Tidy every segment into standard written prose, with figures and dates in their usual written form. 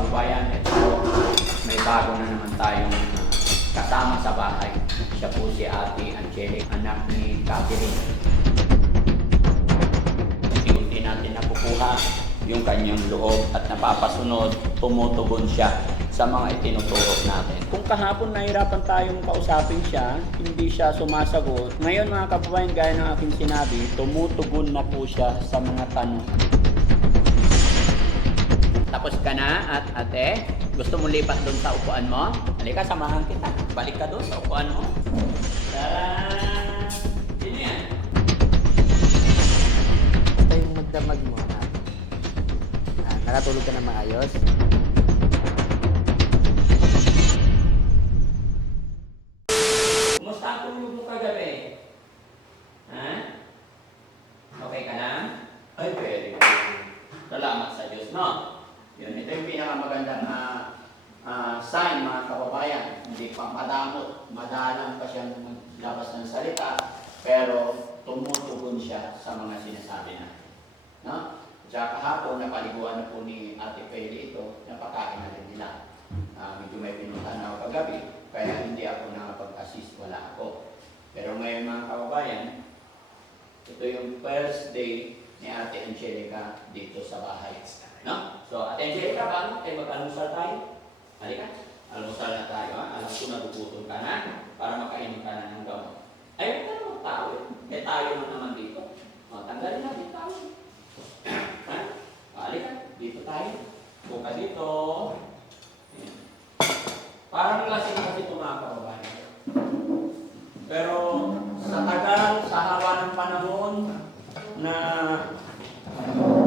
kababayan, ito po, may bago na naman tayong kasama sa bahay. Siya po si Ate Angelica, anak ni Catherine. Unti-unti natin nakukuha yung kanyang loob at napapasunod, tumutugon siya sa mga itinuturo natin. Kung kahapon nahirapan tayong kausapin siya, hindi siya sumasagot. Ngayon mga kababayan, gaya ng aking sinabi, tumutugon na po siya sa mga tanong. Tapos ka na at ate, gusto mo lipat doon sa upuan mo? Halika, samahan kita. Balik ka doon sa upuan mo. Tara! Sino yan? Basta yung magdamag mo. Nakatulog ka na maayos. Kumusta ang tulog mo kagabi? Ha? Okay ka lang? Ay, very good. Salamat sa Diyos, no? Yun, ito yung pinakamagandang sign, mga kababayan. Hindi pa madamot, madalang pa siyang maglabas ng salita, pero tumutugon siya sa mga sinasabi natin. No? Tsaka kahapon, napaliguan na po ni Ate Peli ito, napakain na rin nila. Medyo may pinuntahan ako kagabi, kaya hindi ako nakapag-assist, wala ako. Pero ngayon mga kababayan, ito yung first day ni Ate Angelica dito sa bahay. No? So, Ate Angelica, paano? Mag-almusal tayo? Halika, almusal na tayo. Ha? Alam ko nagugutom ka na para makainom ka na ng gamot. Ay, huwag ka naman tao. Tayo na naman dito. O, tanggalin natin tao. Ha? Halika, dito tayo. Buka dito. Ayan. Parang lasing kasi ito mga kababayan. Pero sa tagal, sa haba ng panahon na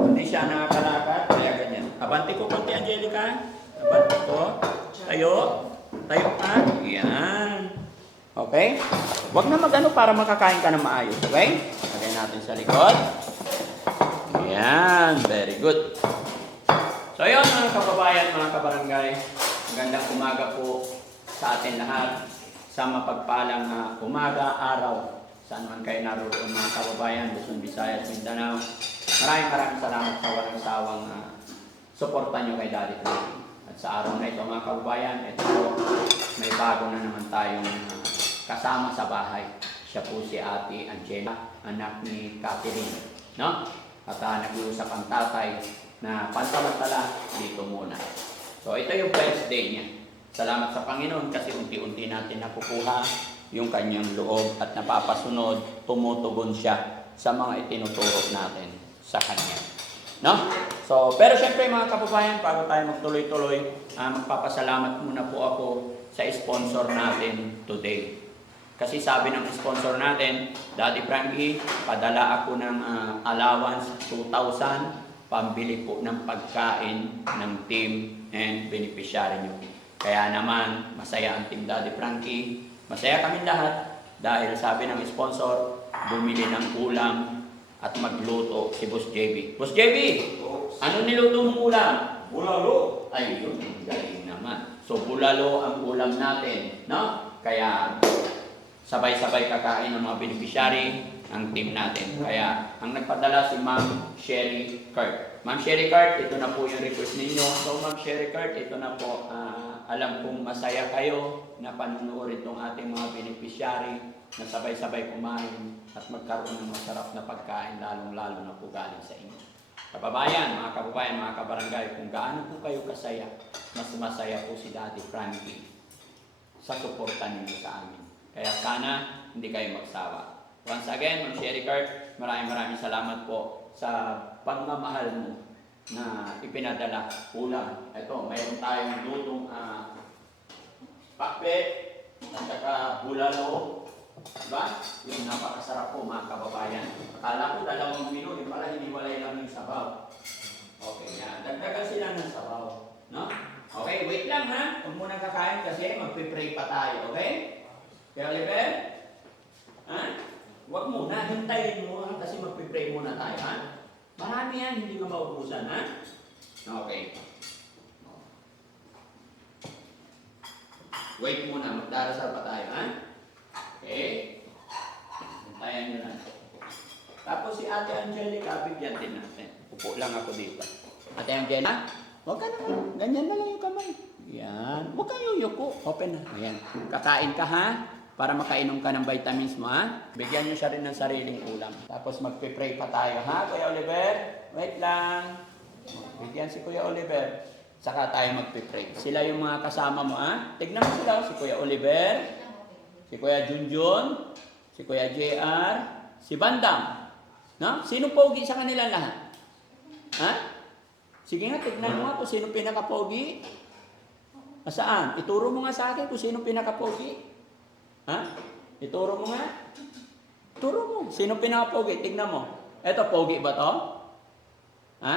hindi siya nakakalakad, kaya ganyan. Abante ko konti, Angelica. Abante ko. Tayo. Tayo ka. Yan. Okay? Huwag na mag-ano para makakain ka na maayos. Okay? Lagay natin sa likod. Yan. Very good. So yun mga kababayan, mga kabarangay. Magandang umaga po sa atin lahat. Sa mapagpalang umaga, araw. Saan man kayo naroon mga kababayan, Luzon, Visayas, Mindanao. Maraming salamat sa walang sawang suporta nyo kay Daddy Frankie. At sa araw na ito mga kababayan, ito po, may bago na naman tayong kasama sa bahay. Siya po si Ate Angelica, anak ni Catherine. No? At nag-uusap ang tatay na pansamantala dito muna. So ito yung first day niya. Salamat sa Panginoon kasi unti-unti natin nakukuha yung kanyang loob at napapasunod, tumutugon siya sa mga itinuturo natin sa kanya. No? So, pero syempre mga kababayan, bago tayo magtuloy-tuloy, magpapasalamat muna po ako sa sponsor natin today. Kasi sabi ng sponsor natin, Daddy Frankie, padala ako ng allowance 2,000, pambili po ng pagkain ng team and beneficiary nyo. Kaya naman, masaya ang team Daddy Frankie. Masaya kami lahat dahil sabi ng sponsor, bumili ng ulam at magluto si Boss JB. Boss JB, ano niluto mong ulam? Bulalo. Ay, yun, galing naman. So, bulalo ang ulam natin, no? Kaya, sabay-sabay kakain ng mga beneficiary ang team natin. Kaya, ang nagpadala si Ma'am Sherry Kurt. Ma'am Sherry Kurt, ito na po yung request ninyo. So, Ma'am Sherry Kurt, ito na po, alam kong masaya kayo na panunuorin itong ating mga beneficiary na sabay-sabay kumain at magkaroon ng masarap na pagkain, lalong-lalo na po galing sa inyo. Kababayan, mga kababayan, mga kabarangay, kung gaano po kayo kasaya, mas masaya po si Daddy Frankie sa suporta ninyo sa amin. Kaya sana hindi kayo magsawa. Once again, Ma'am Sherry Kurt, maraming salamat po sa pagmamahal mo na ipinadala ulam. Ito, mayroon tayong lutong pakbet at saka bulalo. Diba? Yung napakasarap po mga kababayan. Akala ko 2 minuto, yung pala hiniwalay lang yung sabaw. Okay, yan. Dagdagan sila ng sabaw. No? Okay, wait lang ha. Huwag muna kakain kasi magpipray pa tayo. Okay? Kaya Oliver? Ha? Huwag muna. Hintayin mo kasi magpipray muna tayo. Ha? Marami yan, hindi ko maubusan, ha? Okay. Wait muna, magdarasal pa tayo, ha? Okay. Hintayan nyo lang. Tapos si Ate Angelica, bigyan din natin. Upo lang ako dito. Ate Angelica, huwag ka na. Ganyan na lang yung kamay. Yan. Huwag kang yuyuko. Open na. Ayan. Kakain ka ha? Para makainom ka ng vitamins mo ha? Bigyan nyo siya rin ng sariling ulam. Tapos magpe-pray pa tayo ha, Kuya Oliver? Wait lang. Bigyan si Kuya Oliver. Saka tayo magpe-pray. Sila yung mga kasama mo ha? Tignan mo sila. Si Kuya Oliver, si Kuya Junjun, si Kuya JR, si Bandam. No? Sino pogi sa kanila lahat? Ha? Sige nga, tignan mo nga kung sino pinaka-pogi. Saan? Ituro mo nga sa akin kung sino pinaka-pogi. Ha? Ituro mo nga. Ituro mo. Sino pinaka-pogi? Tignan mo. Eto, pogi ba to? Ha?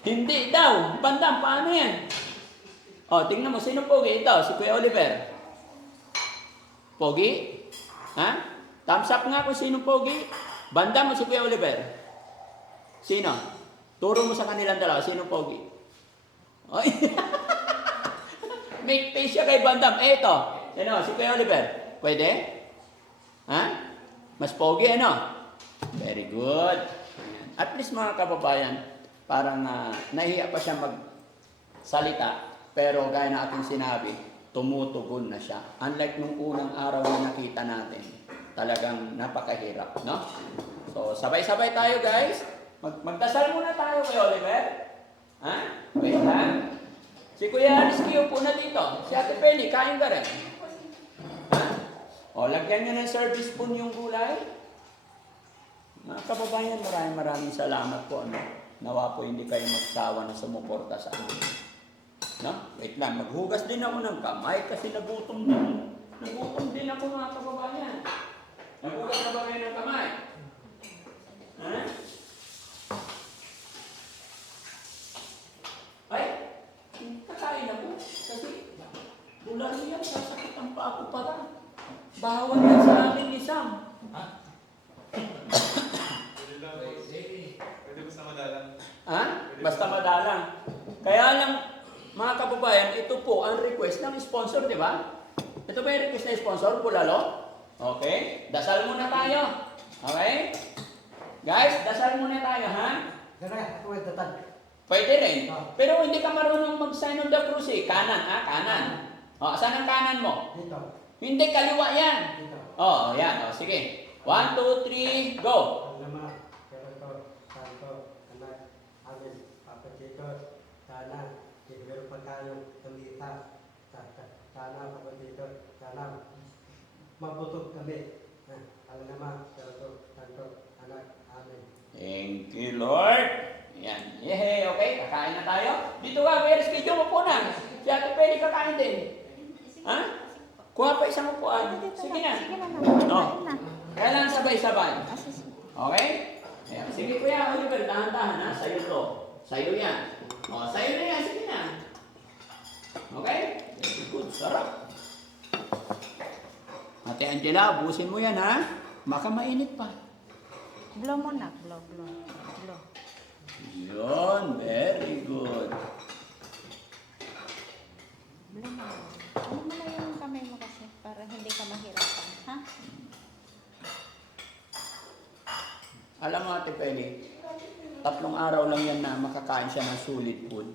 Hindi daw. Bandam, paano yan? O, tingnan mo. Sino pogi? Ito, si Kuya Oliver. Pogi? Ha? Thumbs up nga kung sino pogi. Bandam mo si Kuya Oliver. Sino? Turo mo sa kanilang dalawa. Sino pogi? Oy. Make face siya kay Bandam. Ito. Sino? Si Kuya Oliver. Pwede? Ha? Mas pogi, ano? Very good. At least mga kababayan, parang nahihiya pa siya magsalita. Pero gaya na ating sinabi, tumutugon na siya. Unlike nung unang araw na nakita natin, talagang napakahirap, no? So, sabay-sabay tayo, guys. Magdasal muna tayo kay Oliver. Ha? Wait lang. Si Kuya Rizky, upo na dito. Si Ate Penny, kain ka rin. Ha? O, lagyan nyo ng service spoon yung gulay. Mga kababayan, maraming salamat po. Ano? Nawa po hindi kayo magsawa na sumuporta sa akin. No? Wait lang, maghugas din ako ng kamay kasi nagutom din. Nagutom din ako mga kababayan. Naghugas na ba kayo ng kamay? Ha? Ay, kakain ako. Kasi bulan yan, sasakit ang paa ko para. Bawal yan sa akin ni Sam. Ha? Pwede basta madalang. Ha? Basta madalang. Kaya lang, mga kababayan, ito po ang request ng sponsor, di ba? Ito ba yung request ng sponsor, Bulalo? Okay? Dasal muna tayo. Okay? Guys, dasal muna tayo, ha? Pwede rin. Pero hindi ka marunong mag-sign of the cross eh. Kanan, ha? Kanan. O, saan ang kanan mo? Dito. Hindi, kaliwa yan. Dito. O, yan. O, sige. 1, 2, 3, go! Nama, Kerato, Santo, Anak, Amin, Papa Tito, Sana, Siguro pa tayong tumita. Sana, Papa Tito, sana, mabutok kami. Ang nama, Kerato, Santo, Anak, Amin. Thank you, Lord. Yan. Yehey, okay. Kakain na tayo. Dito ka, where's Kidjo? Upo na. Si Ate Penny kakain din. Ha? Kuha pa isang upuan. Sige na. Sige na. No. Na. Kailangan sabay-sabay. Ah, sige. Okay? Ayan. Sige, Kuya Oliver, dahan-dahan ha. Sa'yo to. Sa'yo yan. O, sa'yo na yan. Sige na. Okay? Very good. Sarap. Ate Angela, busin mo yan ha. Baka mainit pa. Blow mo na. Blow. Yun. Very good. Blow mo. Ano mo na yung kamay mo kasi para hindi ka mahirapan. Ha? Alam mo, Ate Penny, 3 araw lang yan na makakain siya ng solid food.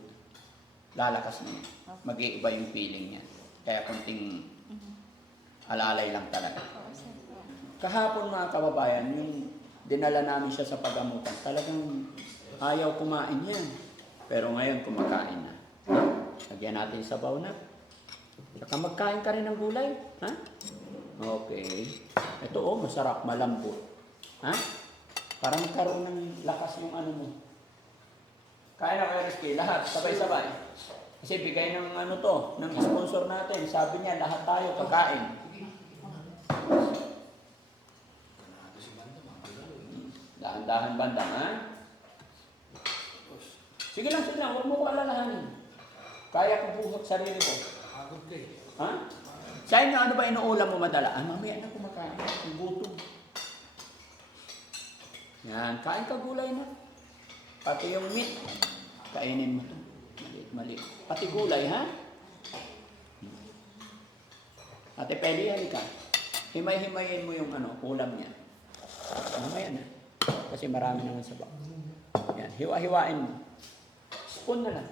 Lalakas na yan. Mag-iiba yung feeling niya. Kaya kunting alalay lang talaga. Oo, sir. Kahapon mga kababayan, yung dinala namin siya sa pagamutan, talagang ayaw kumain yan. Pero ngayon kumakain na. Lagyan natin sabaw na. Saka magkain ka rin ng gulay. Ha? Okay. Ito masarap, malambot. Ha? Para magkaroon ng lakas yung ano mo. Kain na kayo, Rizky. Lahat, sabay-sabay. Kasi bigay ng ano to, ng sponsor natin. Sabi niya, lahat tayo kakain. Dahan-dahan Bandam, ha? Sige lang, huwag mo ko alalahanin. Kaya ko buhot sarili ko. Ha? Sa inyo, ano ba inuulam mo madala? Mamaya na kumakain. Ang gutom. Yan, kain ka gulay na. Pati yung meat, kainin mo ito. Maliit. Pati gulay, ha? Ate Peli, halika. Himay-himayin mo yung ulam niya. Mamaya na. Kasi marami naman sa bak. Yan, hiwa-hiwain mo. Spoon na lang.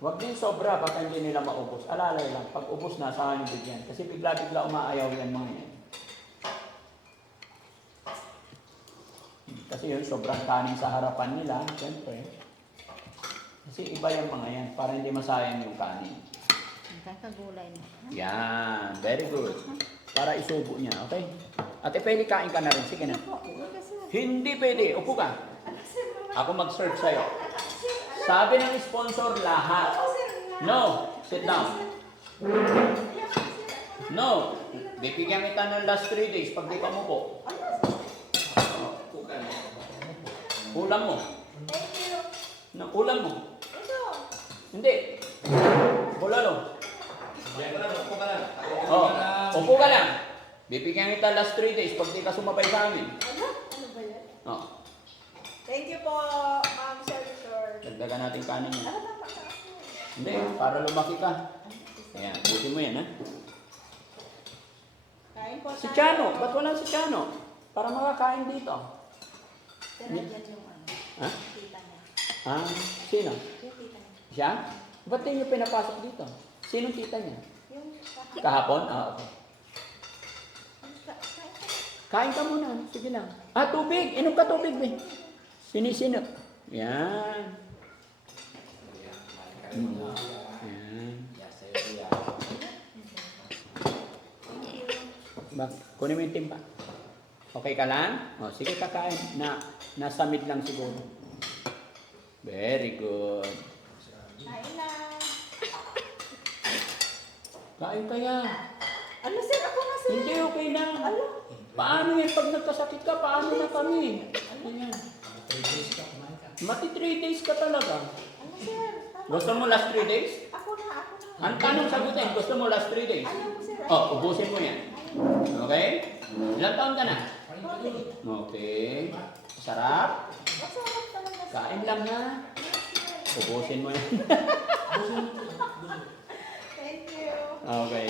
Huwag din sobra, baka hindi nila maubos. Alalay lang, pag ubos na, saka yung bigyan. Kasi bigla-bigla umaayaw yan mga yan. Kasi yun, sobrang kanin sa harapan nila, siyempre. Kasi iba yung mga yan, para hindi masayang yung kanin. Kakagulay na. Yan, very good. Para isubo niya, okay? Ate, pwede kain ka na rin. Sige na. Hindi pwede. Upo ka. Ako mag-serve sa'yo. Sabi ng sponsor, lahat. No. Sit down. No. Bibigyan kita ng last 3 days pag di ka mupo. Ulam mo. Ulam mo. Hindi. Bulalo. Oh, upo ka lang. Bibigyan kita last 3 days pag di ka sumabay sa amin. Ano ba yan? Oh, Thank you po, Ma'am Senator. dagdagan natin kanin niya. Ano ba kasi? Hindi, para lumaki ka. Ayan, buti mo yan, ha? Kain po Si tayo. Chano, ba't wala si Chano? Para makakain dito. Pero dyan yung ano, Ha? tita niya. Ah, sino? Yung tita niya. Siya? Ba't di niyo pinapasok dito? Sinong tita niya? Yung Kahapon? Ah, okay. kain ka. Kain ka muna. Sige lang. Ah, tubig. Inom ka tubig, be. Sinisinap. Yan. Yan. Ba, kunin mo yung timba. Okay ka lang? O, sige, kakain. Nasa mid lang siguro. Very good. Kain lang. Kain kaya. Ano sir? Ako na sir. Hindi, okay lang. Ano? Paano yan? Pag nagkasakit ka, paano na kami? Ano yan? Mati 3 days ka talaga. Ano sir? Tama. Gusto mo last 3 days? Ako na. Ang tanong sagutin, gusto mo last 3 days? Ayaw mo sir. Oh, ubusin mo yan. Okay? Ilang taon ka na? Okay. Okay. Sarap? Masarap talaga sir. Kain lang ha. Ubusin mo yan. Thank you. Okay.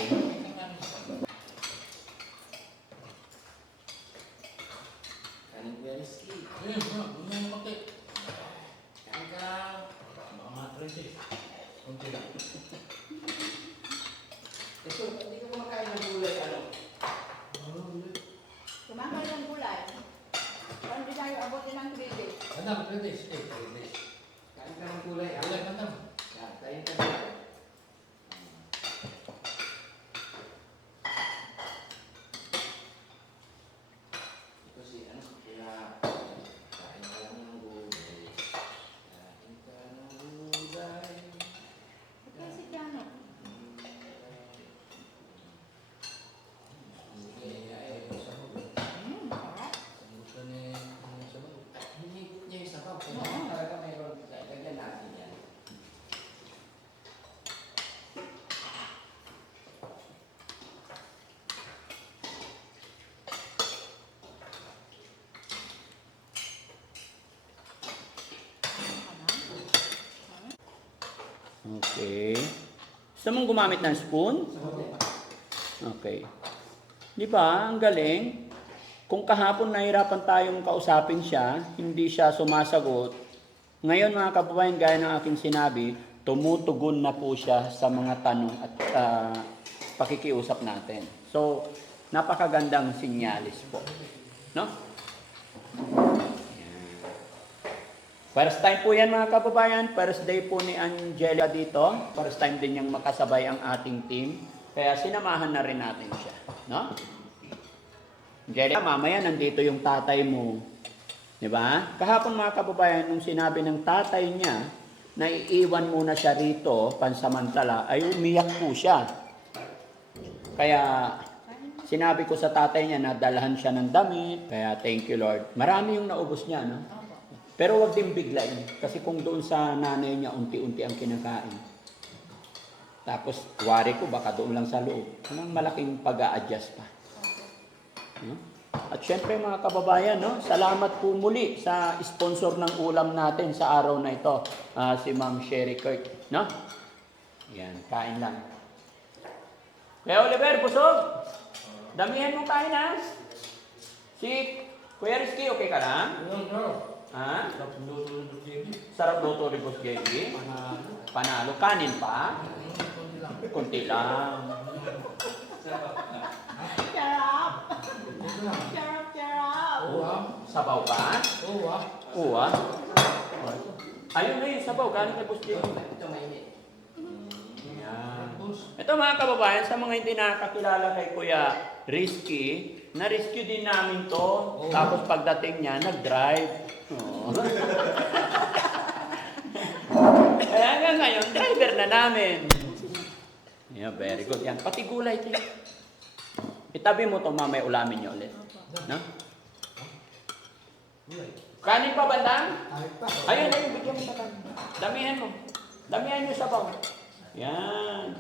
Hindi ka kumakain ng gulay, ano? Kumakain ng gulay. Parang di tayo abutin ng 3 days. Kain ka ng gulay, ano? Yan, kain ka na. Ito si, ano? Kaya, kain ka lang ng gulay. Kain ka ng gulay. Ito si Chano. Sarap. Hinigot niya yung sabaw. Kaya talaga mayroon. Lagyan natin yan. Okay. Gusto mong gumamit ng spoon? Okay. Di ba? Ang galing. Kung kahapon nahirapan tayong kausapin siya, hindi siya sumasagot. Ngayon mga kababayan, gaya ng aking sinabi, tumutugon na po siya sa mga tanong at pakikiusap natin. So, napakagandang sinyalis po. No? First time po yan mga kababayan. First day po ni Angela dito. First time din niyang makasabay ang ating team. Kaya sinamahan na rin natin siya. No? Angela, mamaya nandito yung tatay mo. Di ba? Kahapon mga kababayan, nung sinabi ng tatay niya na iiwan muna siya rito pansamantala, ay umiyak po siya. Kaya sinabi ko sa tatay niya na dalhan siya ng damit. Kaya thank you Lord. Marami yung naubos niya, no? Pero wag din biglain. Kasi kung doon sa nanay niya, unti-unti ang kinakain. Tapos, wari ko, baka doon lang sa loob. Anong malaking pag-a-adjust pa. No? At syempre mga kababayan, no? Salamat po muli sa sponsor ng ulam natin sa araw na ito. Si Ma'am Sherry Kirk. No? Yan, kain lang. Kuya Oliver, busog! Damihan mo kain ha? Si Kuya Rizky, okay ka lang? Ha? Sarap luto ng Boss JB. Sarap luto ni Boss JB. Panalo. Kanin pa? Konti lang. Kunti lang. Charap! Ito lang. Charap, charap! Oo ah. Sabaw pa? Oo ah. Oo ah. Ayun na yung sabaw. Galing kay Boss JB. Yan. Boss. Ito mga kababayan, sa mga hindi nakakilala kay Kuya Rizky, na-rescue din namin to. Tapos pagdating niya, nag-drive. Oh. Kaya hanggang ngayon, driver na namin. Yeah, very good. Yan, pati gulay. Ito. Itabi mo to mamaya ulamin niyo ulit. No? Kanin pa bandang? Kahit pa. Ayun, ayun, bigyan mo sa kanin. Damihan mo. Damihan niyo sa baw. Yan.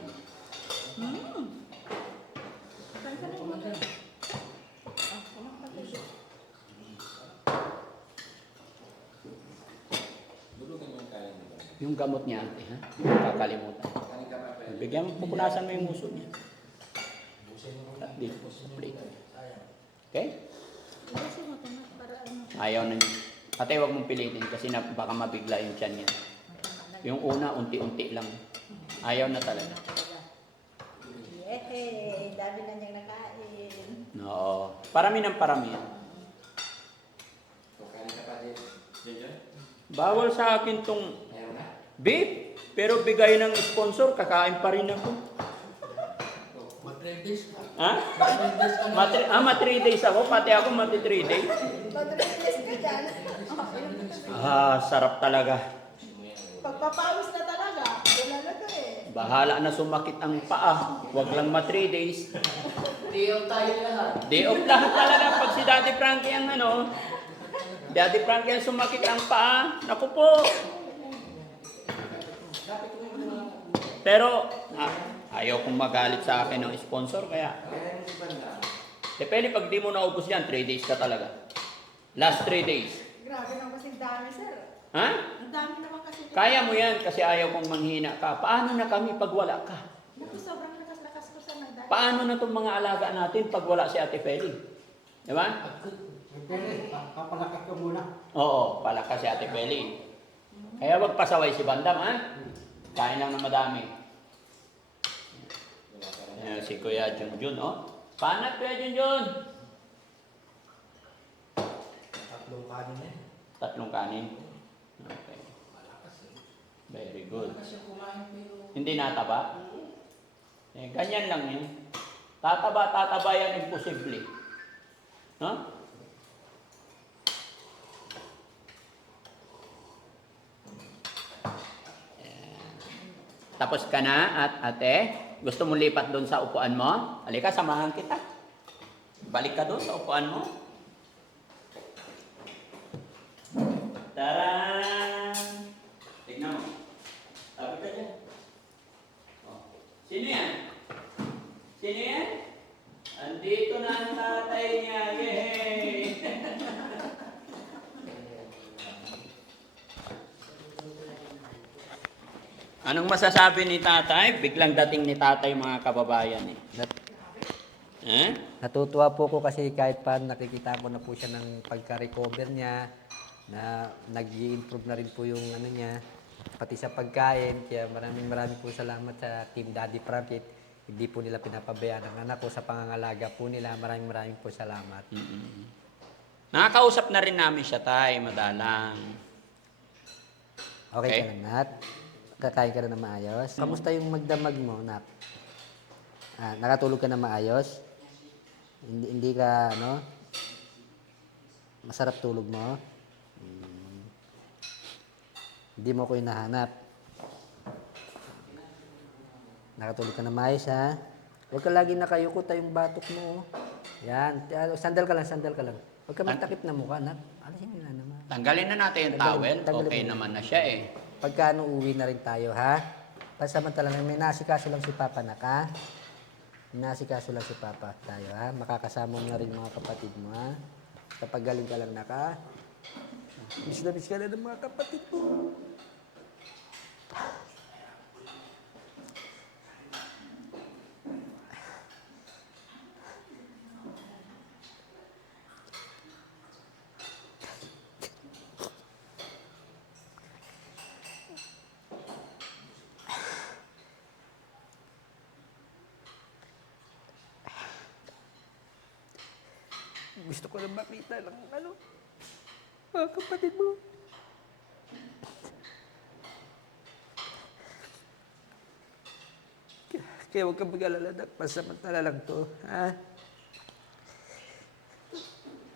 Saan ka na yung mga? Ah, kumak pa tayo. Yung gamot niya, ate, ha? Kakalimutan. Bigyan mo, pupunasan mo yung uso niya. At dito, sa plate. Okay? Kasi mo ito na, para ano. Ayaw na niya. Ate, huwag mong pilitin kasi baka mabigla yung tiyan niya. Yung una, unti-unti lang. Ayaw na talaga. Yehey! Dami na niyang nakain. Oo. Parami ng parami yan. Bawal sa akin tong beef. Pero bigay ng sponsor, kakain pa rin ako. Ma-3 days ka. Ha? Ma-3 days ka na. 3 days ako. Pati ako 3 days. Pag-release ka dyan. Sarap talaga. Pagpapawis na talaga. Wala na to eh. Bahala na sumakit ang paa. Huwag lang 3 days. Day off tayo lahat. Day off lahat talaga pag si Daddy Frankie ang Daddy Frankie ang sumakit ang paa. Naku po. Pero ayaw kong magalit sa akin ng sponsor kaya. Depende pag di mo naubos yan, 3 days ka talaga. Last 3 days. Grabe naman kasing dami, sir. Ha? Ang dami naman kasi. Kaya mo yan kasi ayaw kong manghina ka. Paano na kami pag wala ka? Naku, sobrang lakas-lakas ko sa nagdami. Paano na itong mga alaga natin pag wala si Ate Feli? Di ba? Pwede, papalakas ko muna. Oo, palakas si Ate Feli. Kaya wag pasaway si Bandam, ha? Kain lang ng madami. Ayan, si Kuya Junjun, oh. Panat, Kuya Junjun? Tatlong kanin eh. 3 kanin. Okay. Very good. Kasi kumain pero... Hindi nataba? Eh, ganyan lang yan. Tataba yan, imposible. No? Tapos ka na at ate, gusto mo lipat doon sa upuan mo? Halika, samahan kita. Balik ka doon sa upuan mo. Taran! Tignan mo. Sabi ka dyan. Oh. Sino yan? Sino yan? Andito na ang tatay niya. Yay! Anong masasabi ni tatay? Biglang dating ni tatay mga kababayan eh. Natutuwa po ko kasi kahit pa nakikita ko na po siya ng pagka-recover niya, na nag-i-improve na rin po yung ano niya, pati sa pagkain. Kaya maraming po salamat sa Team Daddy Frankie. Hindi po nila pinapabayaan ang anak ko sa pangangalaga po nila. Maraming po salamat. Nakakausap na rin namin siya, tay, madalang. Okay, Okay. ka na, Nat? Kakain ka na na maayos? Kamusta yung magdamag mo, Nat? Nakatulog ka na maayos? Hindi ka, masarap tulog mo? Hindi mo ko hinahanap. Nakatulog ka na maayos, ha? Huwag ka lagi nakayuko, tayong batok mo. Yan. Sandal ka lang. Huwag ka magtakip na mukha, Nat. Alisin mo na naman. Tanggalin na natin yung towel. Tanggalin Okay mo. naman na siya eh. Pagka uwi na rin tayo, ha? Pasamantala, may nasikaso lang si Papa, Nak, ha? Nasikaso lang si Papa tayo, ha? Makakasama mo na rin mga kapatid mo, ha? Kapag galing ka lang, Nak, ha? Miss ka na ng mga kapatid mo. Gusto ko lang makita ng mga kapatid mo. Kaya huwag kang mag-alala, Nak. Pasamantala lang to, ha?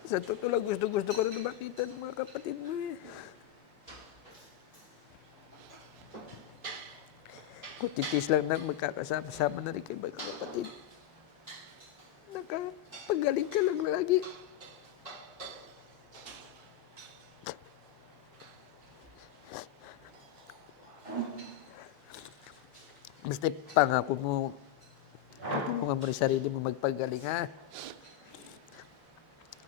Sa totoo lang, gusto ko rin makita ng mga kapatid mo eh. Kung titis lang na magkakasama-sama na rin kayo mga kapatid. Nakapagaling ka lang lagi. Basta pangako mo, tulungan mo rin sarili mo magpagaling, ha?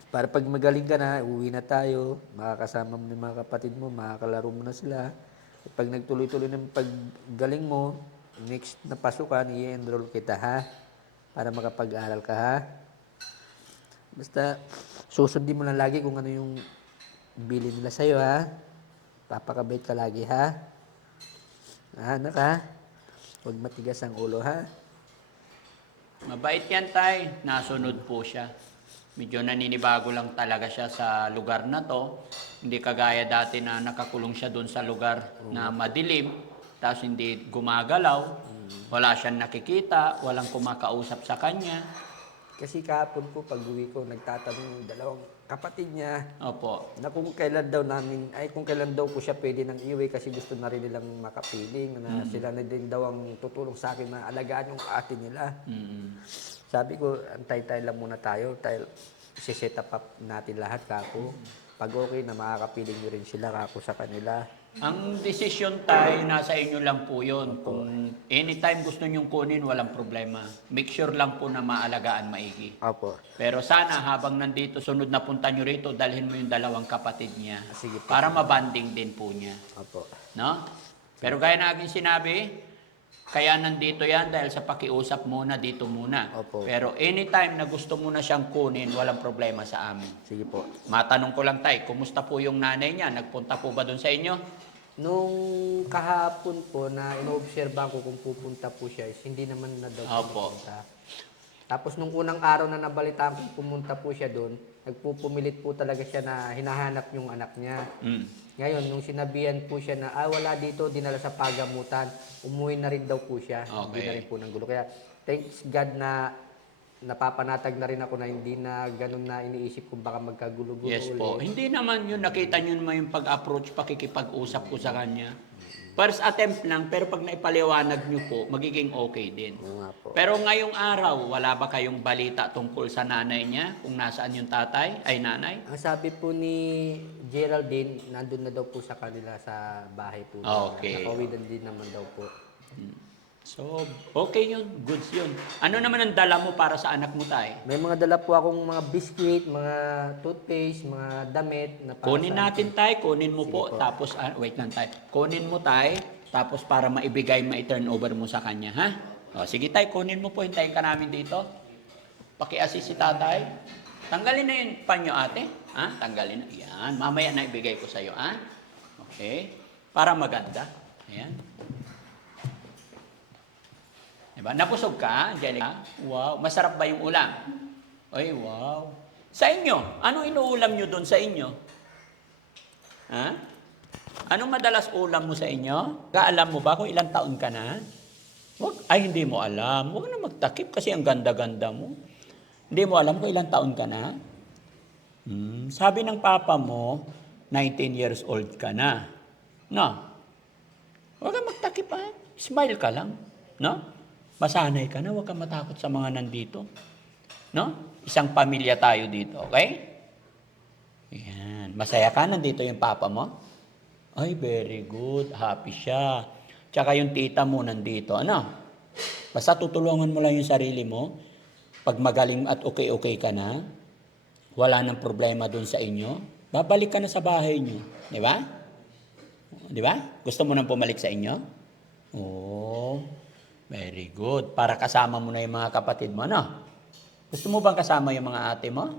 Para pag magaling ka na, uwi na tayo, makakasama mo ng mga kapatid mo, makakalaro mo na sila. At pag nagtuloy-tuloy ng paggaling mo, next na pasukan, i-enroll kita, ha? Para makapag-aral ka, ha? Basta, susundin mo lang lagi kung ano yung bili nila sa'yo, ha? Papakabait ka lagi, ha? Anak, ha? Huwag matigas ang ulo, ha? Mabait yan, Tay. Nasunod po siya. Medyo naninibago lang talaga siya sa lugar na to. Hindi kagaya dati na nakakulong siya doon sa lugar na madilim, tapos hindi gumagalaw, wala siyang nakikita, walang kumakausap sa kanya. Kasi kahapon po, pag-uwi ko, nagtatanong yung dalawang kapatid niya Opo. na kung kailan daw po siya pwede nang iuwi kasi gusto na rin nilang makapiling na sila na din daw ang tutulong sa akin na alagaan yung ate nila. Sabi ko, antay-tay lang muna tayo dahil set up natin lahat kako. Pag okay na makakapiling nyo rin sila kako sa kanila. Ang desisyon, Tay, nasa inyo lang po yun. Kung anytime gusto nyong kunin, walang problema. Make sure lang po na maalagaan maigi. Opo. Pero sana habang nandito, sunod na punta nyo rito, dalhin mo yung dalawang kapatid niya. Sige po. Para mabanding din po niya. Opo. No? Pero gaya na aking sinabi, kaya nandito yan dahil sa pakiusap muna, dito muna. Opo. Pero anytime na gusto mo na siyang kunin, walang problema sa amin. Sige po. Matanong ko lang, Tay, kumusta po yung nanay niya? Nagpunta po ba doon sa inyo? Nung kahapon po na inoobserba ko kung pupunta po siya, hindi naman na daw Opo. pupunta. Tapos nung unang araw na nabalitaan ko pumunta po siya doon, nagpupumilit po talaga siya na hinahanap yung anak niya. Ngayon, nung sinabihan po siya na, wala dito, dinala sa pagamutan, umuwi na rin daw po siya. Hindi Okay. na rin po ng gulo. Kaya, thanks God na napapanatag na rin ako na hindi na ganun na iniisip kung baka magkagulo-gulo Yes po. ulit. Hindi naman yun, nakita nyo naman yung pag-approach, pakikipag-usap ko sa kanya. First attempt lang, pero pag naipaliwanag nyo po, magiging okay din. Oo nga po. Pero ngayong araw, wala ba kayong balita tungkol sa nanay niya? Kung nasaan yung tatay, ay nanay? Ang sabi po ni Geraldine, nandun na daw po sa kanila sa bahay po. Okay. Nakauwi na din naman daw po. So, okay yun. Goods yun. Ano naman ang dala mo para sa anak mo, Tay? May mga dala po akong mga biscuit, mga toothpaste, mga damit. Na para Kunin sa- natin, Tay. Kunin mo Sige po. po. Tapos, wait lang, Tay. Kunin mo, Tay. Tapos para maibigay, ma-turn over mo sa kanya, ha? O, sige, Tay. Kunin mo po. Hintayin ka namin dito. Paki-assist si Tatay. Tanggalin na yung panyo, ate. Ha? Tanggalin na. Yan. Mamaya na ibigay ko sa'yo, ha? Okay. Para maganda. Ayan. Diba? Napusog ka, Angelica? Wow. Masarap ba yung ulam? Ay, wow. Sa inyo, ano inuulam nyo doon sa inyo? Ha? Anong madalas ulam mo sa inyo? Alam mo ba kung ilang taon ka na? Ay, hindi mo alam. Huwag na magtakip kasi ang ganda-ganda mo. Hindi mo alam kung ilang taon ka na? Sabi ng papa mo, 19 years old ka na. No? Huwag kang magtakip, ha? Smile ka lang. No? Masanay ka na, huwag kang matakot sa mga nandito. No? Isang pamilya tayo dito, okay? Yan. Masaya ka, nandito yung papa mo? Ay, very good. Happy siya. Tsaka yung tita mo nandito. Ano? Basta tutulungan mo lang yung sarili mo. Pag magaling at okay ka na, wala nang problema doon sa inyo, babalik ka na sa bahay nyo. Di ba? Di ba? Gusto mo nang bumalik sa inyo? Oh, very good. Para kasama mo na yung mga kapatid mo, no? Gusto mo bang kasama yung mga ate mo?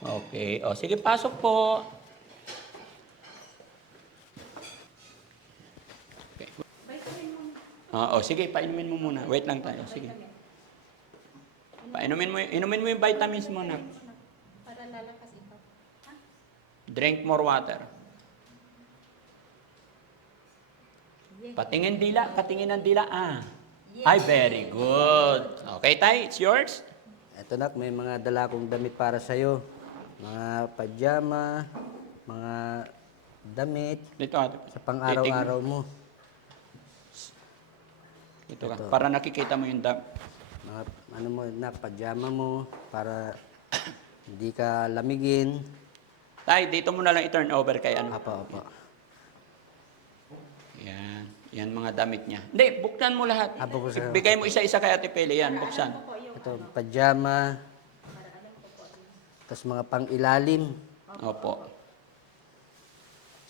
Okay. O, sige, pasok po. Okay. Sige, painumin mo muna. Wait lang tayo. Sige. Inumin mo yung vitamins mo na. Para Drink more water. Patingin dila, katingin ng dila. Ay, very good. Okay, Tay, it's yours. Eto nak, may mga dala kong damit para sa'yo. Mga pajama, mga damit Dito, ate. sa pang-araw-araw mo. Dito ka. Para nakikita mo yung Mga ano mo na, pajama mo para hindi ka lamigin. Tay, dito mo na lang i-turn over kay ano. Apa. Yan. Yan mga damit niya. Hindi, buksan mo lahat. Buksan. Bigay mo isa-isa kay Ate Peli. Yan, buksan. Ito, pajama. Tapos mga pang-ilalim. Opo.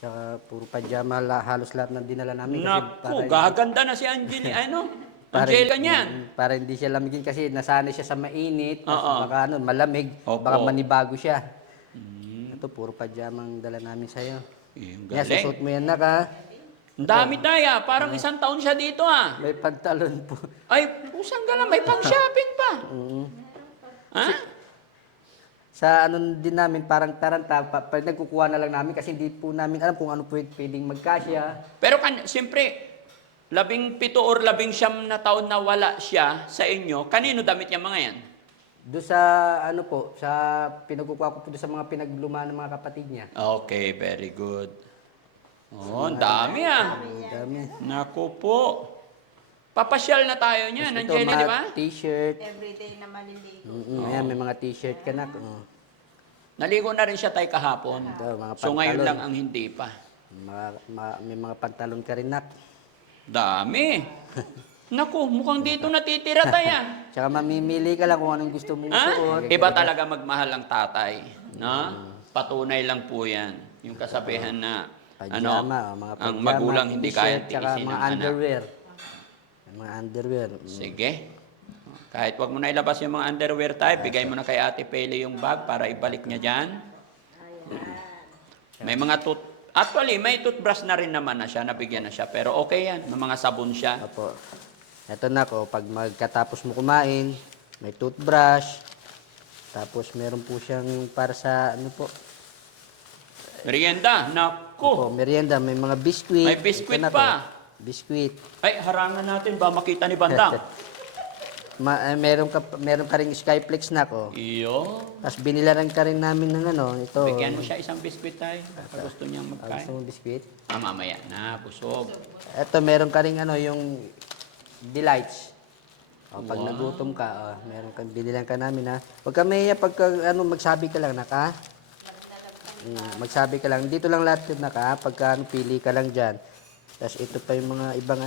Tsaka puro pajama, halos lahat ng dinala namin. Naku, gaganda na si Angeli. Angelica niyan. Para hindi siya lamigin kasi nasanay siya sa mainit. Tapos Oo. baka malamig. Opo. Baka manibago siya. Ito, puro pajama ang dala namin sa'yo. Yung Yan, galing. susot mo yan na ka. Ang dami tayo. Parang isang taon siya dito May pantalon po. Ay, pusang gala. May pang-shopping pa. Ha? Sa ano din namin, parang taranta, pag nagkukuha na lang namin kasi hindi po namin alam kung ano pwedeng magkasya. Pero siyempre, 17 or 19 na taon na wala siya sa inyo, kanino damit niya mga yan? Doon sa ano po, sa pinagkukuha ko po doon sa mga pinaglumaan ng mga kapatid niya. Okay, very good. Oh, ang dami Ang dami. Naku po. Papasyal na tayo niyan, Ito, Angeli, di ba? mga t-shirt. Everyday na maliligo. Ayan, may mga t-shirt ka na. Naligo na rin siya tayo kahapon. Ito, mga So ngayon pantalon. lang ang hindi pa. May mga pantalon ka rin na. Dami. Naku, mukhang dito natitira tayo. Tsaka mamimili ka lang kung anong gusto mong suot. Iba talaga magmahal ang tatay. No? Patunay lang po yan. Yung kasabihan na Pajama, mga ang pajama, magulang hindi kaya t-shirt, tsaka tiisin mga ng anak. underwear. Mga underwear. Sige. Kahit wag mo na ilabas yung mga underwear tayo, bigay mo na kay Ate Pele yung bag para ibalik niya dyan. May mga actually, may toothbrush na rin naman na siya, nabigyan na siya. Pero okay yan, may mga sabon siya. Apo. Ito na ko, pag magkatapos mo kumain, may toothbrush. Tapos meron po siyang para sa ano po. Merienda, Opo, naku. merienda, may mga biskuit. May biskuit Ito na pa. po, biskuit. Ay, harangan natin ba makita ni Bandang? Meron ka ring Skyflex na ko. Iyo. Tapos binilaran ka rin namin ng ano, ito. Bigyan mo siya isang biskuit tayo. Baka gusto niyang Gusto magkain. mo biskuit? Mamaya na, busog. Ito, meron ka ring ano, yung delights. O, pag Wow. nagutom ka, meron kang binilan ka namin ha. Huwag ka mahiya pagka magsabi ka lang naka. Magsabi ka lang. Dito lang lahat yun naka. Pagka pili ka lang dyan. Tapos ito pa yung mga ibang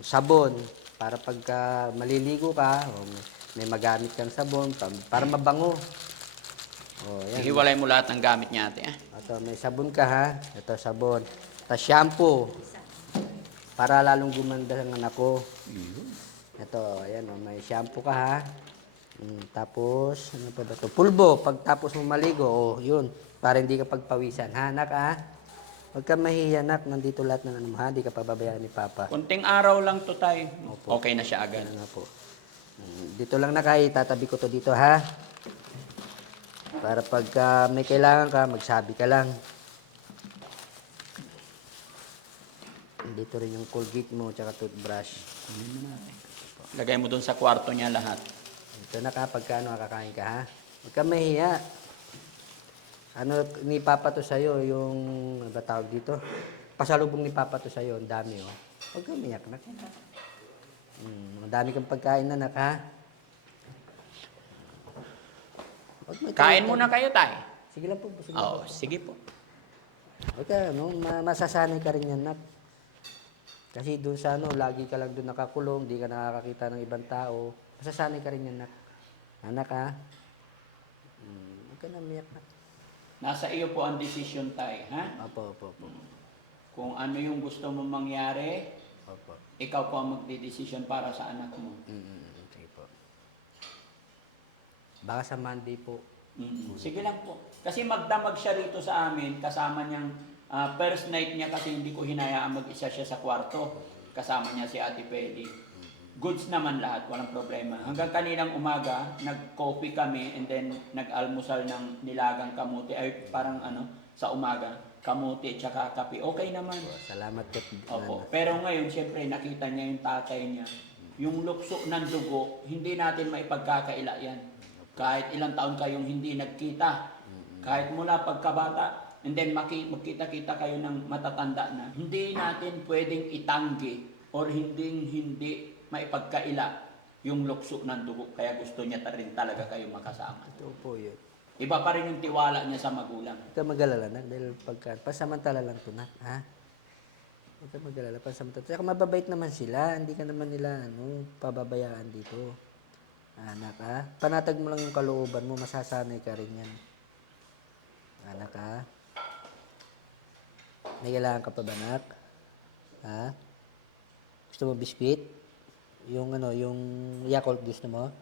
sabon. Para pagka maliligo ka, may magamit kang sabon para mabango. O, yan. Hiwalay mo lahat ng gamit niya ate. Ito, may sabon ka ha. Ito, sabon. Tapos shampoo. Para lalong gumanda ang anak ko. Ito, ayan o, may shampoo ka ha. Tapos, ano pa ba ito? Pulbo, pagtapos mo maligo, yun. Para hindi ka pagpawisan. Ha, anak ha? Huwag ka mahiya, anak. Nandito lahat ng ano mo ha. Hindi ka pababayaan ni Papa. Kunting araw lang to tayo. Opo. Okay na siya agad. Ano nga po. Dito lang na kayo. Tatabi ko to dito ha. Para pagka may kailangan ka, magsabi ka lang. Dito rin yung Colgate mo, tsaka toothbrush. Lagay mo dun sa kwarto niya lahat. Ito na ka, pagka kakain ka ha. Huwag ka mahiya. Ano ni Papa to sa'yo, yung, ano ba tawag dito? Pasalubong ni Papa to sa'yo, ang dami oh. Huwag ka umiyak na. Ang dami kang pagkain na ha. Kain muna kayo tayo. Sige lang po. Sige lang Oo, po. sige po. Huwag ka, masasanay ka rin yan, Nak. Kasi doon sa lagi ka lang doon nakakulong, di ka nakakakita ng ibang tao. Masasanay ka rin yan, Nak. Anak, ha? Huwag ka na umiyak, Nak. Nasa iyo po ang decision tayo, ha? Opo. Kung ano yung gusto mong mangyari, Opo. ikaw po ang magdidesisyon para sa anak mo. Sige po. Baka sa Monday po. Sige lang po. Kasi magdamag siya rito sa amin, kasama niyang first night niya kasi hindi ko hinayaan mag-isa siya sa kwarto. Kasama niya si Ate Peli. goods naman lahat, walang problema. Hanggang kaninang umaga, nag-coffee kami and then nag-almusal ng nilagang kamuti, ay parang sa umaga, kamuti tsaka kape. Okay naman. Salamat po. Opo. Pero ngayon, siyempre, nakita niya yung tatay niya. Yung lukso ng dugo, hindi natin maipagkakaila yan. Kahit ilang taon kayong hindi nagkita. Kahit mula pagkabata, and then magkita-kita kayo ng matatanda na, hindi natin pwedeng itanggi or hindi maipagkaila yung lukso ng dugo. Kaya gusto niya rin talaga kayo makasama. Ito po yun. Iba pa rin yung tiwala niya sa magulang. Huwag ka mag-alala na dahil pasamantala lang ito na, ha? Huwag ka mag-alala, pasamantala. Tsaka mababait naman sila, hindi ka naman nila pababayaan dito. Anak, ha? Panatag mo lang yung kalooban mo, masasanay ka rin yan. Anak, ha? May kailangan ka pa ba, anak? Ha? Gusto mo biskuit? Yung yung Yakult gusto mo?